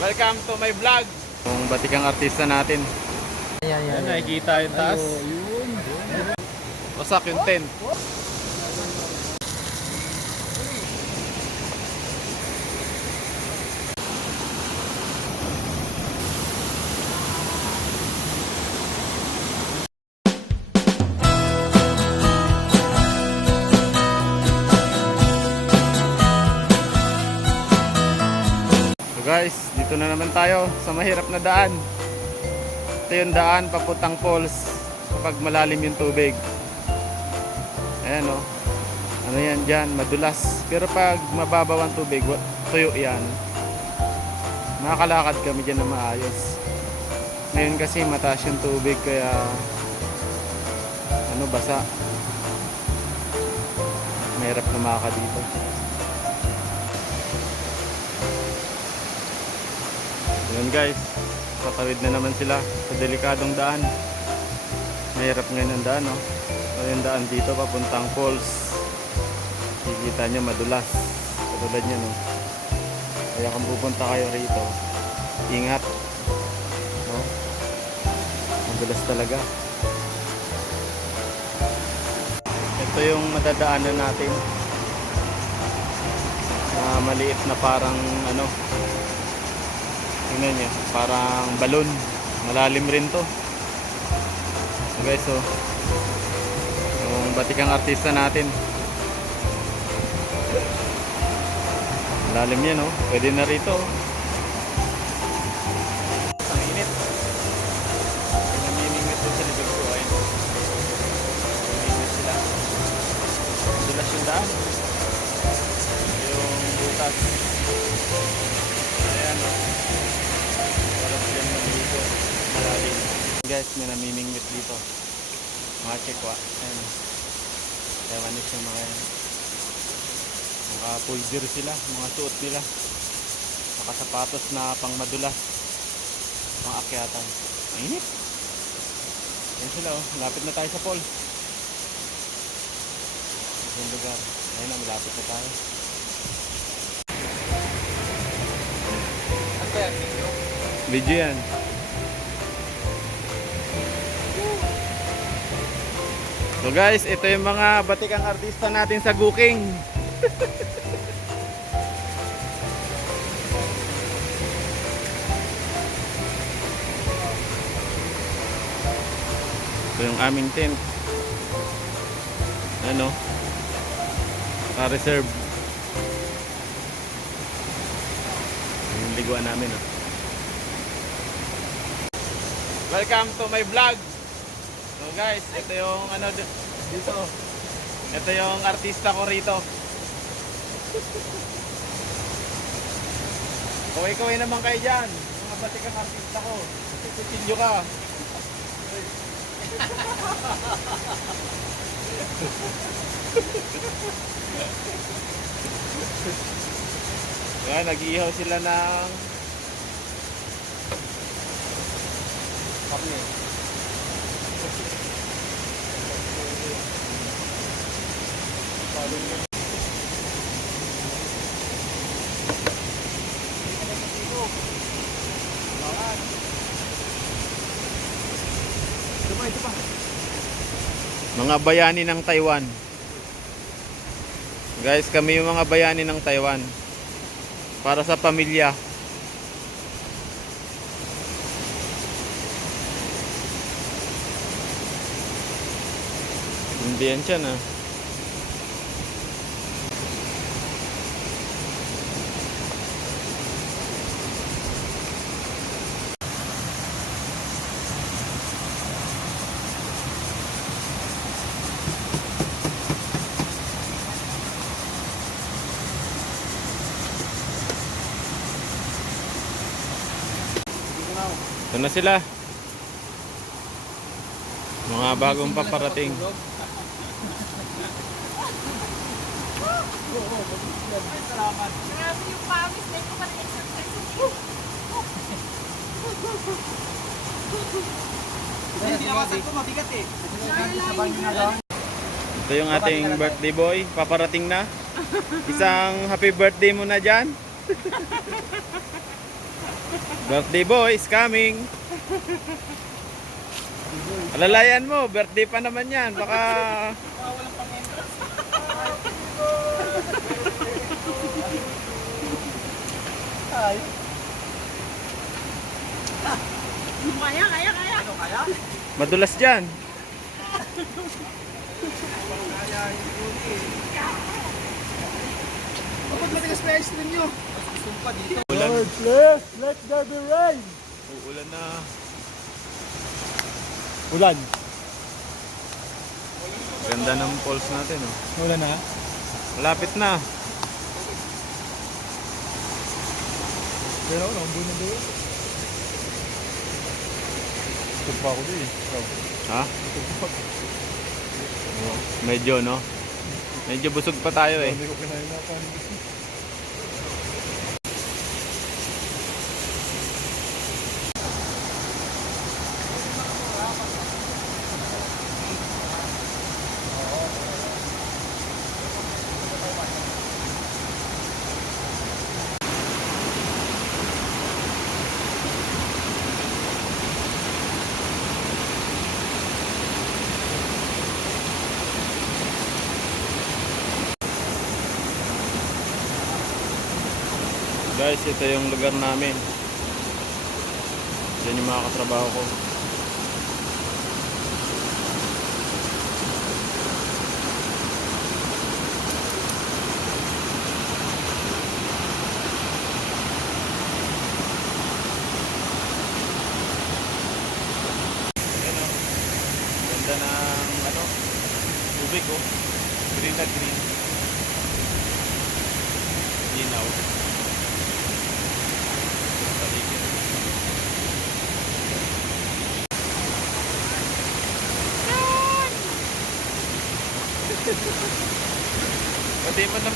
Welcome to my vlog. Yung batikang artista natin. Ayan, Ayan, nakikita yung taas. Wasak yung tent. Dito na naman tayo sa mahirap na daan. Ito yung daan papuntang falls kapag malalim yung tubig. Ayan o. Ano yan dyan, madulas. Pero pag mababaw ang tubig, tuyo yan. Makakalakad kami dyan na maayos. Ngayon kasi mataas yung tubig kaya ano basa. Mahirap na makaka dito. Yun guys, patawid na naman sila sa delikadong daan. Mahirap ngayon ang daan, no? So, yung daan dito papuntang falls. Kikita nyo madulas. Katulad nyo, no? Kaya kung pupunta kayo rito, ingat. No? Madulas talaga. Ito yung madadaanan natin. Na maliit na parang ano, Tingnan nyo, parang balon. Malalim rin to. So guys, so yung batikang artista natin. Malalim yan, oh. Pwede na rito. oh. Guys, may namimingwit dito. Mga chekwa. Ayan. Taiwanese yung mga yan. Mga full gear sila. Mga suot nila. Saka sapatos na pang madulas. Pang akyatan. Ang init. Ayan sila oh. Malapit na tayo sa. Ito yung lugar. Ayan na, malapit na tayo. Video yan. So guys, ito yung mga batikang artista natin sa Guking. ito yung aming tent. Ano? Naka-reserve. Yung liguan namin. Oh. Welcome to my vlog. So guys, ito yung ano dito. Ito yung artista ko rito. Kaway-kaway naman kayo dyan. Mga batikang artista ko. Tutinyo ka. Yan, nag-iihaw sila ng Kami. Mga bayani ng Taiwan. Guys, kami yung mga bayani ng Taiwan. Para sa pamilya. Hindi yan siya na. Ito na sila. Mga bagong paparating. Grabe yung pawis na ito pala exercise. Ito yung ating birthday boy. Paparating na. Isang happy birthday mo na dyan. Birthday boy is coming. Alalayan mo, birthday pa naman yan. Baka... Kaya, kaya, kaya. Ano kaya? Madulas dyan. Bakit matigas pa ice cream nyo? Pa dito. Ulan. please, let there be rain. Uulan na. Ulan. Ganda ng falls natin, oh. Ulan na? Malapit na. Pero ano, buo na doon. Ito pa ako doon eh. Ha? Medyo, no? Medyo busog pa tayo, eh. Hindi ko kinahinapan. Guys, ito yung lugar namin. Yan yung mga katrabaho ko. Yan o. Ganda ng ano, tubig oh. Green na green.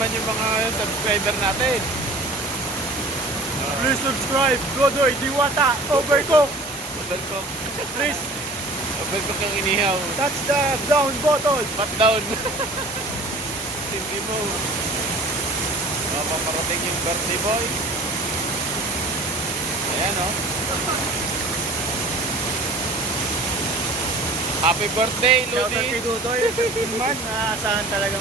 Naman yung mga subscriber natin. Please subscribe, Godoy Diwata, Overcook. Ko. Please ko kang inihaw. touch the down button. Pat down. Hindi mo. Mapaparating yung birthday boy. Ayan oh. Happy birthday, Shout out kay. Godoy. Man, naasahan talaga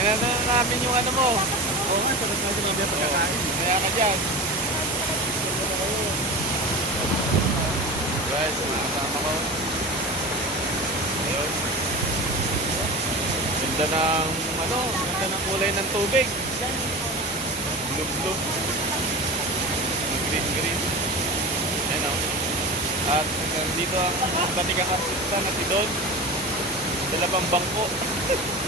Tingnan na namin yung ano mo. Oo nga, sabat nga sa mga biya pagkakain. Kaya ka dyan. Guys, mga kasama ko. Ayun. Ganda ng, ano, ganda ng kulay ng tubig. Blue, blue. Green, green. Ayan o. At hanggang dito ang batikang artista na si Don. Dalawang bangko.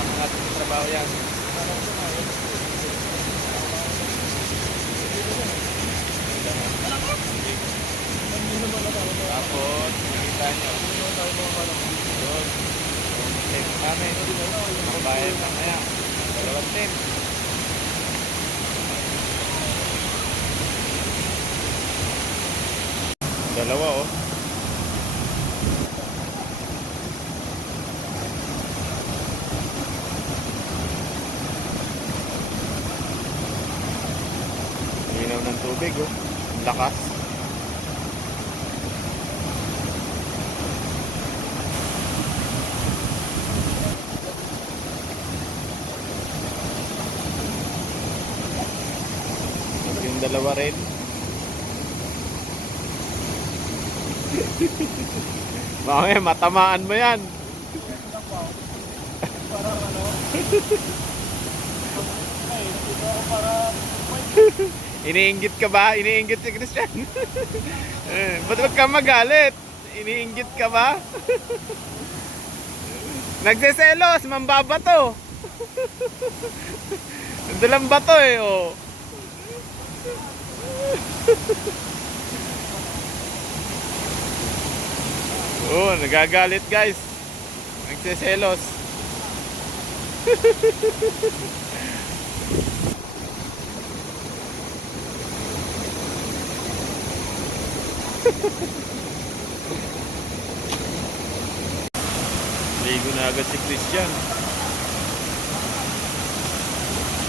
Mga trabaho yan. Tapos, nakita nyo. Yung tip namin. Mabayad mamaya. Dalawang tip. Dalawa oh. Linaw ng tubig oh. Ang Lakas. Yung dalawa rin. Mamaya matamaan mo yan. Iniinggit ka ba? Iniinggit si Christian. eh, ba't wag ka magalit? Iniinggit ka ba? Nagseselos, mambabato. Dalang bato eh, oh. Oh, nagagalit guys. Nagseselos. Ligo na agad si Christian.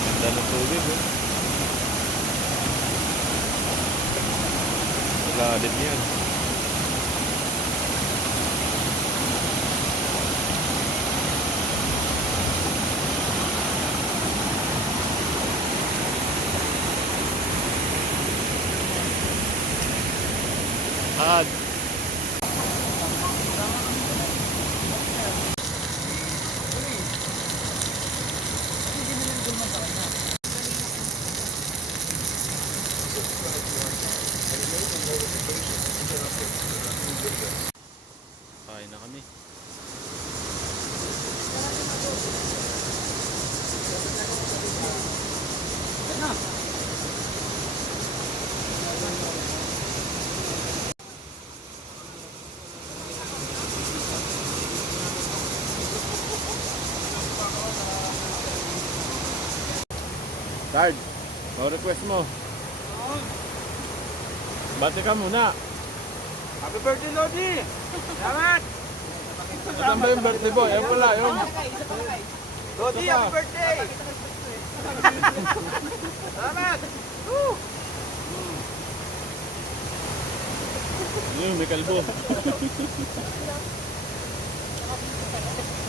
Ganda ng tubig oh. Lalim yan. Hag. Kain na kami. Card, no request mo. Bate ka muna. Happy birthday, Lodi! Salamat! Saan ba yung birthday boy? Ayun pala, yun. Lodi, happy birthday! Salamat! Yun, may kalbo.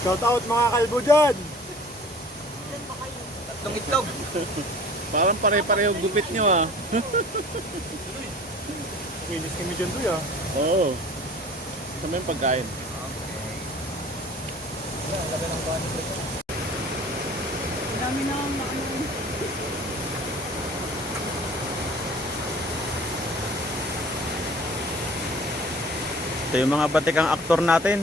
Shout out mga kalbo dyan! Tatlong itlog! Parang pare-pareho gupit nyo ah. Kinis kami dyan doy ah. Oo. Ba yung pagkain? Dami na ang ano. Ito yung mga batikang aktor natin.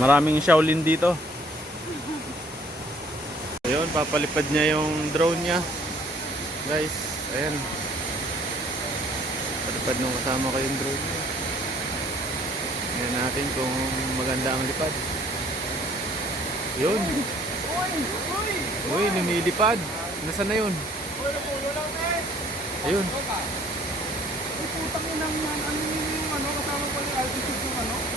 Maraming Shaolin dito. Ayun, papalipad niya yung drone niya. Guys, ayan. Palipad nung kasama ko yung drone niya. Ayan natin kung maganda ang lipad. Yun. Uy, lumilipad. Nasaan na yun? Ayun. Putang inang yan. Ano yun yung ano? Kasama pa yung altitude yung ano?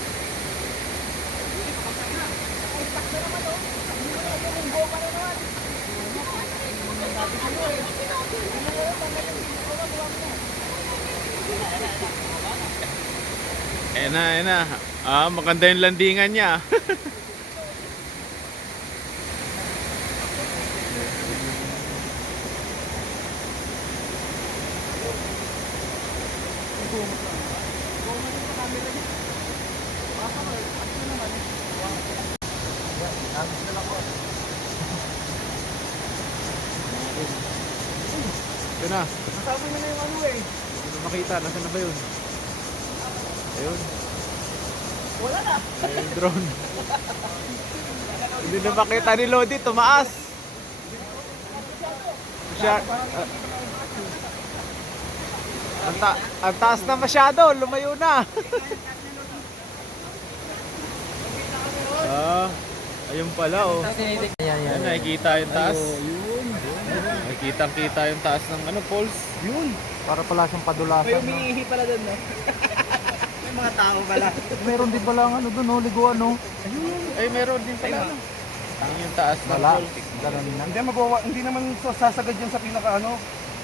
Ayan na, ayan na. Ah, maganda yung landingan niya. Ito na. Kasama mo na yung ano eh. Hindi na makita. Nasaan na ba yun? Ayun. Wala na. Ayun yung drone. Hindi na makita ni Lodi. Tumaas. Siya, ah, ang, ta- ang taas na masyado. Lumayo na. ah, ayun pala oh. Ayan, nakikita yung taas. Nakikita kita yung taas ng ano, poles. Yun. Para pala siyang padulasan. May umiihi pala doon no? May mga tao pala. Meron din pala ang ano doon, no, liguan, no. Ay, meron din pala. ano. Ang yung taas ng Wala. poles. Ganun na. Hindi magawa, hindi naman sasagad yan sa pinaka ano.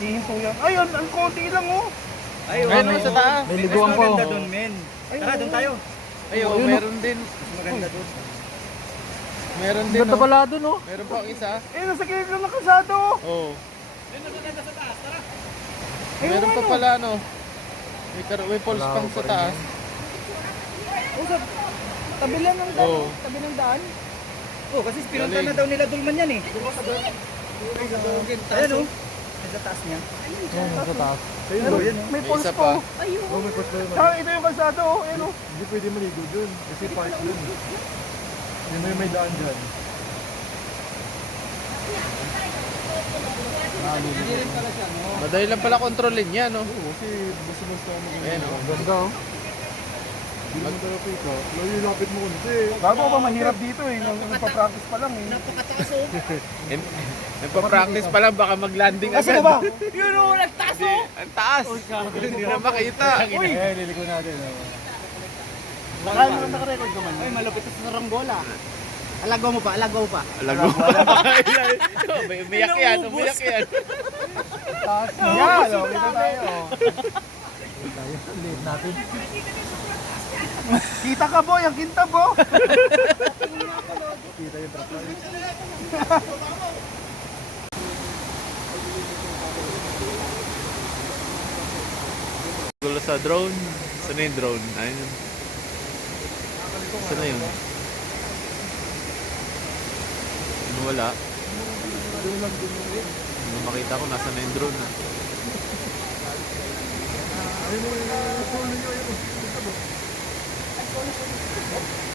Hihinto yan. Ay, ang, konti lang oh. Ay, Ayun, oh, sa taas. May liguan pa, oh. doon, men. Tara, doon tayo. Ay, Ayun, meron din. Mas maganda doon. Meron din, Ganda oh. pala doon, no. Meron pa ang isa. Eh, nasa kilid lang ng kasado. Oh. Meron pa pala, no. May, kar- may poles Wala pang pa sa taas. Oh, sa tabi lang ng daan. Oh. Tabi ng daan. Oh, kasi Galing. na daw nila Dulman yan eh. Ayan oh. Sa taas niya. Yan, nasa taas. Ayun, oh, yan, oh. May isa pa. Oh, may post na Saka ito yung kalsado oh. Ayan oh. Hindi pwede maligo dun. Kasi park dun. Yun may may daan dyan. Madali lang pala kontrolin yan, no. Oo, kasi basta-basta ako mag- Ayan, oh. Ganda, oh. Hindi naman talaga pika. Lalo yung lapit mo kunti. Bago ba mahirap dito eh. Nagpa-practice pa lang eh. And, nagpa-practice pa lang, baka mag-landing Kasi agad. diba? Yun oh, nagtaas Hindi, ang taas. Hindi na makita. Uy! Eh, liliko natin. Oh. Nakano nakarecord ka man? Ay, malupit sa saranggola. Alagaw mo pa, alagaw pa. Alago. May umiyak yan, umiyak yan. Yan, oh, kita tayo. Late natin. Kita ka boy, ang kinta bo. Kita yung truck line. Gulo sa drone. Saan na yung drone? Ayun yun. Saan na yun? Ano wala? Ano makita ko, nasa na yung drone ah.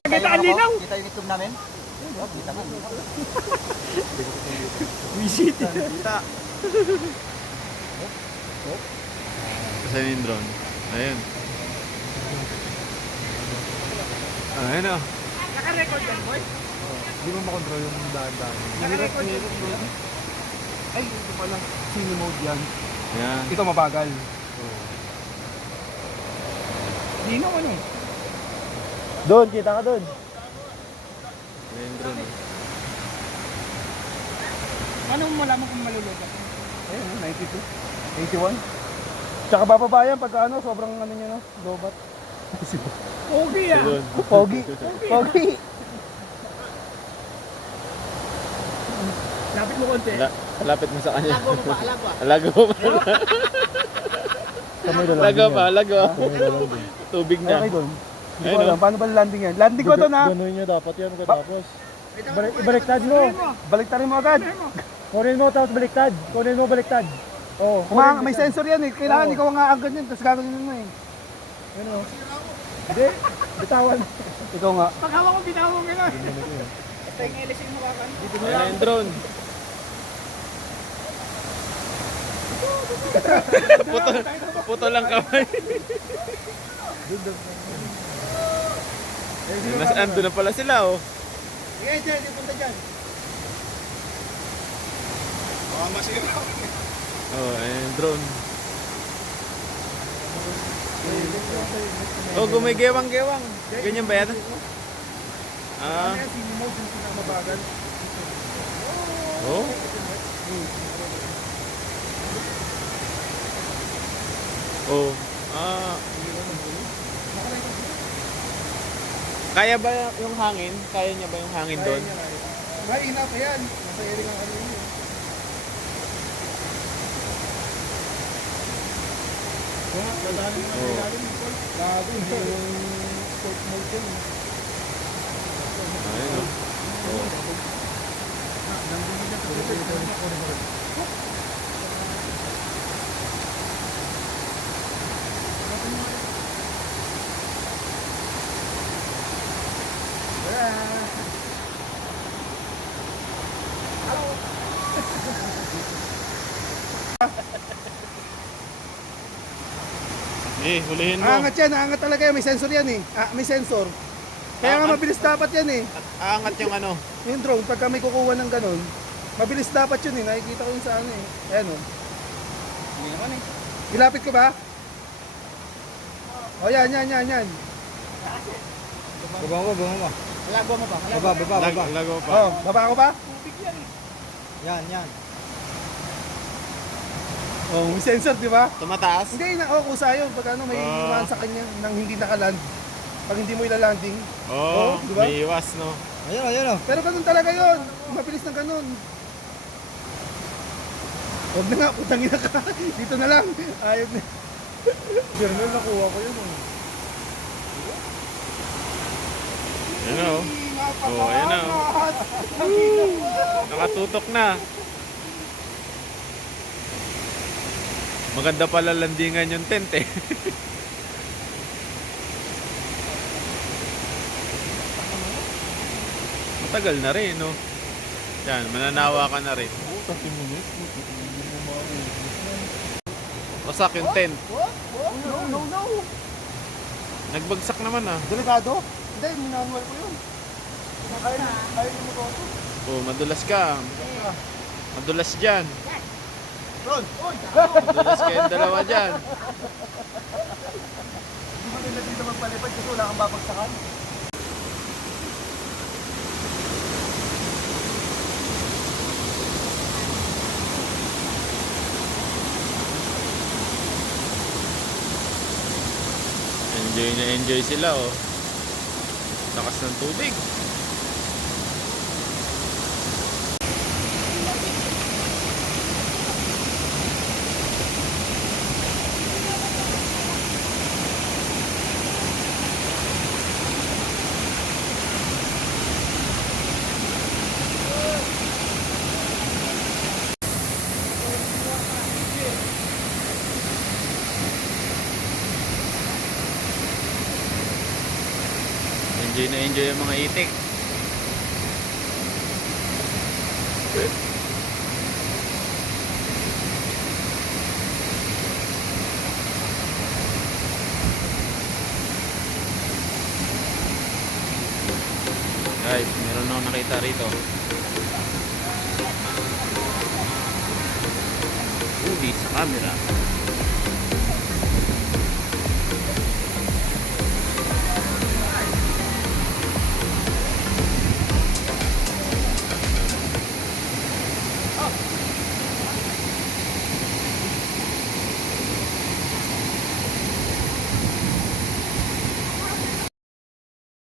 Kita ang linaw. Kita yung itlog namin? Kita nga. Visit. Kita. Saan yung drone? Ayun. Ayun ah. Naka-record yan, boy. Hindi mo makontrol yung daan-daan. Naka-record yan. Ay, ito pala. Sino mode yan? Yan. Ito mabagal. Linaw ano eh. Doon, kita ka doon. Yung drone. ah. Ano mo malaman kung malulubat? Ayun, 92. 81. Tsaka bababa yan pagka ano, sobrang ano niya no, lobat. Okay ah. Pogi. Pogi. Lapit mo konti. La- Lapit mo sa kanya. Alago mo pa, alago ah. Alago pa. Alago pa, din. Tubig na. okay doon. Hindi ko alam, oh. paano ba landing yan? Landing ko to na. Gano'n nyo dapat yan katapos. Ibaliktad mo. Baliktarin mo agad. Kunin mo tapos baliktad. Kunin mo baliktad. Kuma, may sensor yan eh. Kailangan ikaw ang aangkat yan, tapos gagawin mo eh. Ano? Hindi. Bitawan. Ikaw nga. Pag hawak ko, bitaw mo gano'n. Basta yung ilisin mo kakan. Ayun na yung drone. puto, puto lang kamay. Mas ando na pala sila oh. Sige, dyan, dyan, punta dyan. Oh, ayun yung drone. Oh, gumigewang-gewang. Ganyan ba yan? Ah. Oh? Oh. Ah. Kaya ba yung hangin? Kaya niya ba yung hangin doon? May ina pa yan. Nasa ering ang ano yun. Oh. Gago, hindi yung sport mode yun. Ayun oh. Eh, hulihin mo. Aangat yan, aangat talaga yan. May sensor yan eh. Ah, may sensor. Kaya nga Aangat. mabilis dapat yan eh. Aangat yung ano. Yung drone, pagka may kukuha ng ganun, mabilis dapat yun eh. Nakikita ko yun sa ano eh. Ayan oh. Hindi naman eh. Ilapit ko ba? O yan, yan, yan, yan. Baba mo, baba mo. Alago mo pa, alago. Baba, baba, Lag, baba. lago pa. Oh, baba ko ba? Tubig yan eh. Yan, yan. Oh, may sensor, di ba? Tumataas? Hindi, na, oh, kusa yun. Pag ano, may iwan sa kanya nang hindi nakaland. Pag hindi mo ilalanding. Oo, Oh, di ba? may iwas no. Ayun, ayun oh. Pero ganun talaga yun. Mabilis na ganun. Huwag na nga, putang ina ka. Dito na lang. Ayos na. Journal, nakuha ko yun oh. Yan o. Oh, ayan na. Nakatutok na. Maganda pala landingan yung tent eh. Matagal na rin, no? Yan, mananawa ka na rin. Wasak yung tent. No, no, no. Nagbagsak naman ah. Delikado? Hindi, minanual ko yun. Kaya, kaya mo ko. Oh, madulas ka. Madulas dyan. Ron! Dulas kayong dalawa dyan. Hindi mo nila dito magpalipad kasi wala kang babagsakan. Enjoy na enjoy sila oh. Lakas ng tubig. Meron